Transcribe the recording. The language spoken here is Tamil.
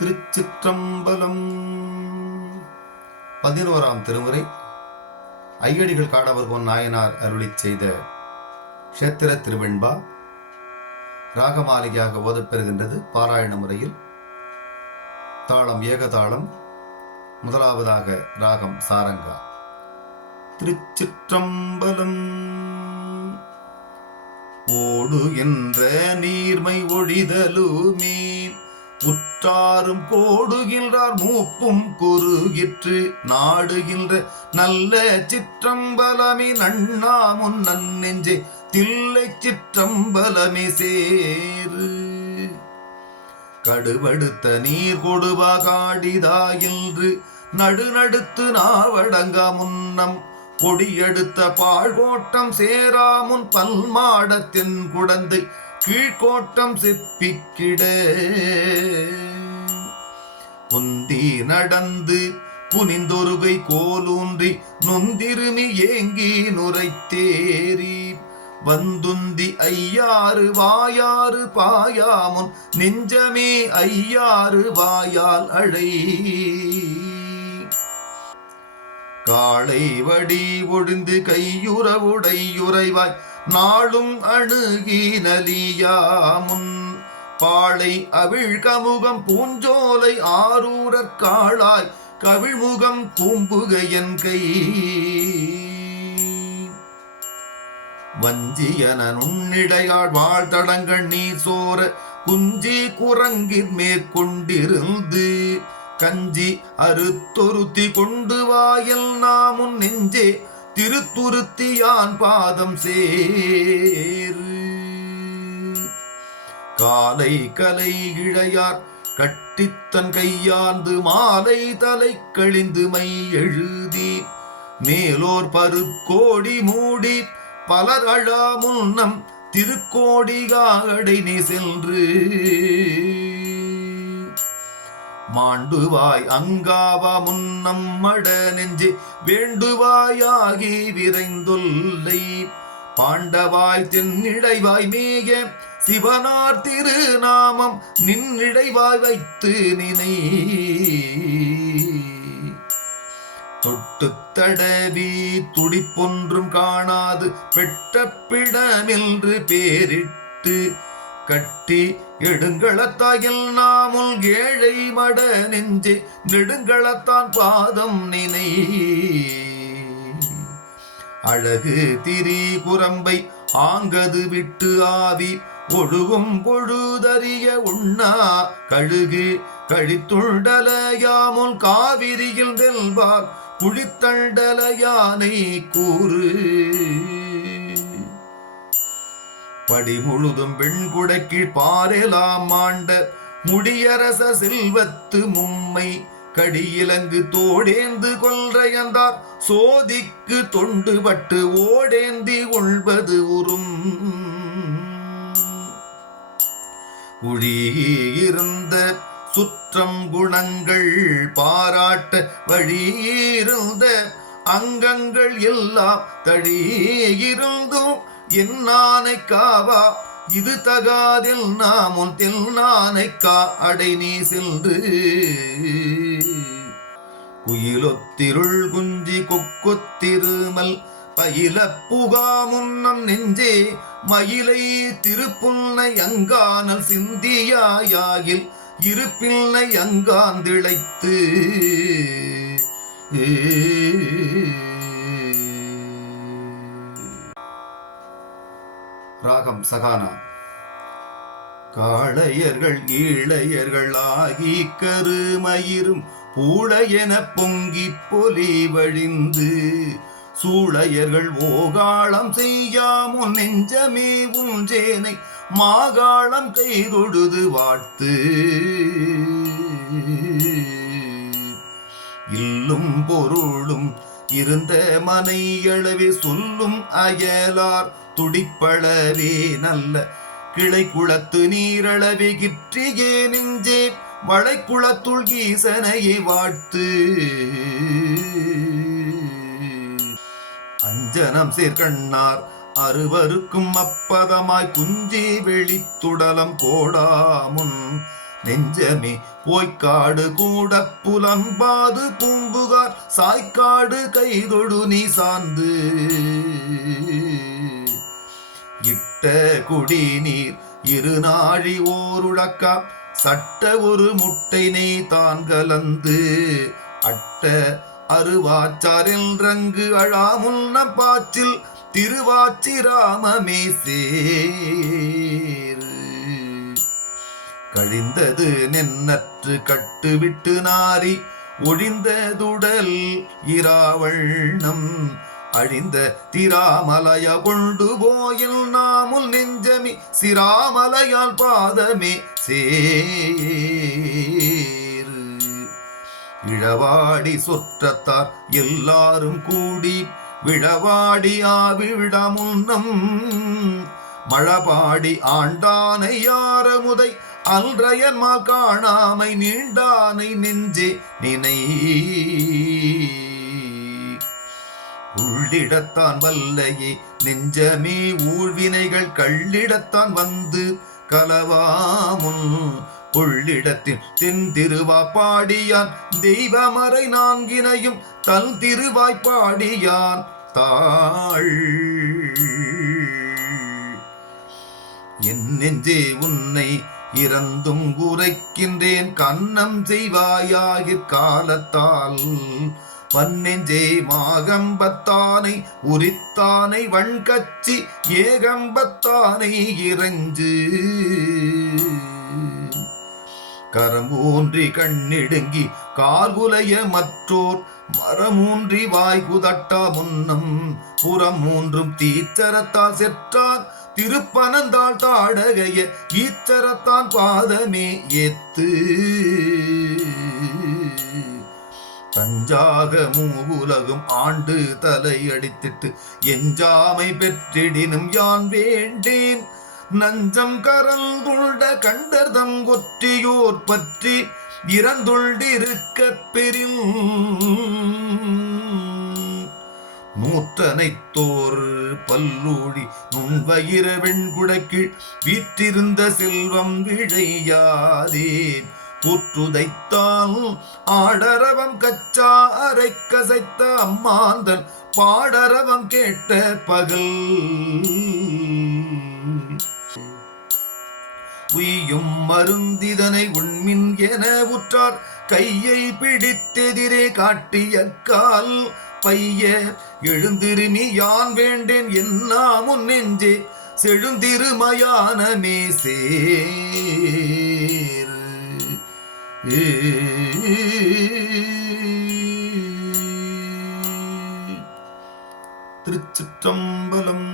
திருச்சிற்றம்பலம். 11ஆம் திருமுறை ஐயடிகள் காடவர்கோன் நாயனார் அருளிச் செய்த க்ஷேத்திர திருவெண்பா ராகமாலிகையாக ஓதப்பெறுகின்றது. பாராயண முறையில் தாளம் ஏகதாளம். முதலாவதாக ராகம் சாரங்கா. திருச்சிற்றம்பலம். ஓடுகின்ற நீர்மை ஒழிதலுமே உற்றாரும் கோடுகின்றார் மூப்பும் குறுகிற்று நாடுகின்ற நல்ல சிற்றம்பலமே நன்னா முன்னன் நெஞ்சே தில்லை சிற்றம்பலமே சேரு. கடுவடுத்த நீர் கொடுவா காடிதாயின்று நடுநடுத்து நாவடங்கா முன்னம் கொடியெடுத்த பாழ்கோட்டம் சேராமுன் பல்மாடத்தின் குடந்தை கீழ்கோட்டம் செப்பிக்கிட குந்தி நடந்து குனிந்தொருகை கோலூன்றி நொந்திருமி ஏங்கி நுரைத்தேரி வந்துந்தி ஐயாறு வாயாறு பாயாமுன் நெஞ்சமே ஐயாறு வாயால் அழை. காளை வடி ஒழிந்து கையுறவுடையுறைவாய் நாளும் அணுகி நலியாமுன் பாளை அவிழ் கமுகம் பூஞ்சோலை ஆரூரற் காளாய் கவிழ்முகம் பூம்புகையன் கை. வஞ்சியன நுண்ணிடையாள் வாழ்தடங்கள் நீர் சோர குஞ்சி குரங்கிற் மேற்கொண்டிருந்து கஞ்சி அறுத்தொருத்தி கொண்டு வாயில் நாமுன் நெஞ்சே திருத்துருத்தியான் பாதம் சேரு. காலை கலை இழையார் கட்டித்தன் கையாந்து மாலை தலை கழிந்து மை எழுதி மேலோர் பருக்கோடி மூடி பலர் அழா முன்னம் திருக்கோடிகாடை நீ சென்று மாண்டுவாய் அங்காவா முன்னம் மட நெஞ்சே வேண்டுவாயாகி விரைந்தொல்லை பாண்டவாய் தென்னிடைவாய் மேய சிவனார் திருநாமம் நின்னிடைவாய் வைத்து நினை. தொட்டு தடவி துடிப்பொன்றும் காணாது பெட்ட பிடமென்று பேரிட்டு கட்டி எடுங்களத்தாயில் நாமுல் ஏழை மட நெஞ்சே நெடுங்களத்தான் பாதம் நினை. அழகு திரி குரம்பை ஆங்கது விட்டு ஆவி ஒழுகும் பொழுதறிய உண்ணா கழுகு கழித்துண்டலையாமுல் காவிரியில் வெல்வார் குழித்தண்டலையானை கூறு. படி முழுதும் வெண்குடைக்கீழ் பாரெலாம் மாண்ட முடியரச செல்வத்து மும்மை கடியிலங்கு தோடேந்து கொல்றையந்தார் சோதிக்கு தொண்டுபட்டு ஓடேந்தி உள்வது உறும். உழியிருந்த சுற்றம் குணங்கள் பாராட்ட வழியிருந்த அங்கங்கள் எல்லாம் தழியிருந்தும் என்னானை காவா இது தகாதில் நாமுன் தெல் நானைக்கா அடை நீ சென்று. குயிலொத்திருள் குஞ்சி கொக்கொத்திருமல் பயில புகா முன்னம் நெஞ்சே மயிலை திருப்புன்னை அங்கானல் சிந்தியாயாகில் இருப்பில்லை அங்காந்திழைத்து. ராகம் சகானா. காளையர்கள் ஈழையர்கள் ஆகி கருமயிரும் பூளையென பொங்கி பொலி வழிந்து சூளையர்கள் ஓகாளம் செய்யாமுன் நெஞ்சமே உஞ்சேனை மாகாளம் கைதொழுது வாழ்த்து. இல்லும் பொருளும் இருந்த மனையளவே சொல்லும் அயலார் துடிப்பளவே நல்ல கிளை குளத்து நீரளவே கிற்றியே நெஞ்சே வளை குளத்துள் ஈசனையை வாழ்த்து. அஞ்சனம் சேர்க்கண்ணார் அறுவருக்கும் அப்பதமாய் குஞ்சி வெளித்துடலம் கோடாமுன் நெஞ்சமே போய்க்காடு கூட புலம்பாது பூம்புகார் சாய்க்காடு கைதொடு நீ சார்ந்து இட்ட குடிநீர் இருநாழி ஓருடக்கா சட்ட ஒரு முட்டை நெய் தான் கலந்து அட்ட அருவாச்சாரில் ரங்கு அழாமுன்ன பாச்சில் திருவாச்சிராமமே சேர் கழிந்தது நென்னற்று கட்டுவிட்டு நாரி ஒழிந்ததுடல் இராவண்ணம் அழிந்த திராமலைய கொண்டு போயில் நாமுல் நெஞ்சமி சிராமலையால் பாதமே சேர் இழவாடி சொற்றத்தார் எல்லாரும் கூடி விழவாடி ஆவிவிடமுன்னம் மழபாடி ஆண்டானை யாரமுதை அல்றையன்மா காணாமை நீண்டானை நெஞ்சே நினை உள்ளிடத்தான் வல்லையே நெஞ்சமே ஊழ்வினைகள் கள்ளிடத்தான் வந்து கலவாமுன் கொள்ளிடத்தில் தென் திருவாப்பாடியான் தெய்வமறை நான்கினையும் தல் திருவாய்ப்பாடியான் தாள் என் நெஞ்சே உன்னை இறந்தும் உரைக்கின்றேன் கன்னம் செய்வாயாகிற் காலத்தால் பன்னெஞ்சே மாகம்பத்தானை உரித்தானை வண்கச்சி ஏகம்பத்தானை இறைஞ்சு கரமூன்றி கண்ணிடுங்கி கால்குலைய மற்றோர் மரமூன்றி வாய்குதட்டா முன்னம் புறம் மூன்றும் தீச்சரத்தால் செற்றான் திருப்பனந்தாள் தாடகைய ஈச்சரத்தான் பாதமே ஏத்து தஞ்சாக மூவுலகும் ஆண்டு தலையடித்திட்டு எஞ்சாமை பெற்றிடினும் யான் வேண்டேன் நஞ்சம் கரந்துள்ள கண்டர்தம் ஒற்றியோர் பற்றி இறந்துள்ளிருக்க பெரில் நூற்றனைத்தோர் பல்லூழி நுண்வயிர வெண்குடைக்கு வீற்றிருந்த செல்வம் விழையாதே கூற்றுதைத்தான் ஆடரவம் கச்சா அரை கசைத்த அம்மாந்தன் பாடரவம் கேட்ட பகல் உய்யும் மருந்திதனை உண்மின் என உற்றார் கையை பிடித்தெதிரே காட்டிய கால் பைய எழுந்திருமி யான் வேண்டேன் என்னா முன் நெஞ்சே செழுந்திருமயானமே சேர் திருச்சிற்றம்பலம்.